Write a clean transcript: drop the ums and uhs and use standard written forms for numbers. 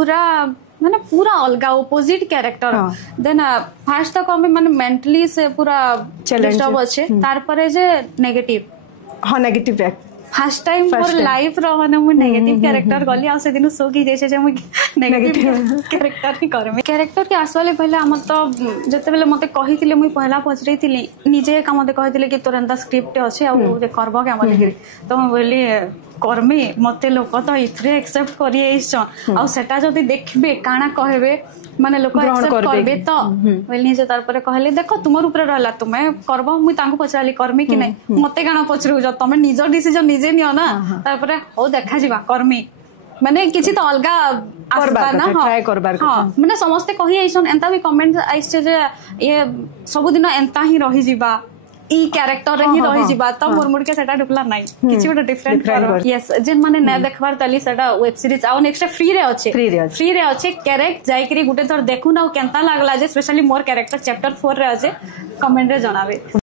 पूरा माने पूरा अलग ओपोजिट कैरेक्टर देन फास्ट तक हमें माने मेंटली से पूरा डिस्टर्ब अच्छे तार परे जे नेगेटिव हां नेगेटिव फर्स्ट टाइम मोर लाइफ रो माने मु नेगेटिव कैरेक्टर गली आ से दिन सोगी जैसे जे मु नेगेटिव कैरेक्टर ही करमे कैरेक्टर के आसले पहले हम तो जते बेले मते कहिथिले मु पहला पचरैथिली निजे का मते कहिथिले कि तोर एंता स्क्रिप्ट अछि आ जे करबो के हम तो हम बोली कर्मी मते लोक तो इथरे एक्सेप्ट करी आइछन आ सेटा जदी देखबे काना कहबे माने लोक एक्सेप्ट करबे तो बोलनी जे तार परे कहले देखो तुमर ऊपर रहला तुमे करबो मु तांको पचाली कर्मी कि नै मते काना पचरु ज तमे निजो डिसिजन निजे नियो ना तार परे हो देखा जीवा कर्मी माने किछि तो अलगा आसबा ना ट्राई करबार हां माने समस्त कहि आइछन एंता भी कमेंट आइछे जे ये सब दिन एंता ही रही जीवा ई कैरेक्टर ही रही जीवा त मुरमुर के सेटा डुपला नै किछि गोटे डिफरेंट कर यस जेन माने नै देखबार तली सेटा वेब सीरीज आ नेक्स्ट फ्री रे अछि कैरेक्ट जाई करी गुटे थोर देखु ना केंता लागला जे स्पेशली मोर कैरेक्टर चैप्टर 4 रे अछि कमेंट रे जणावे।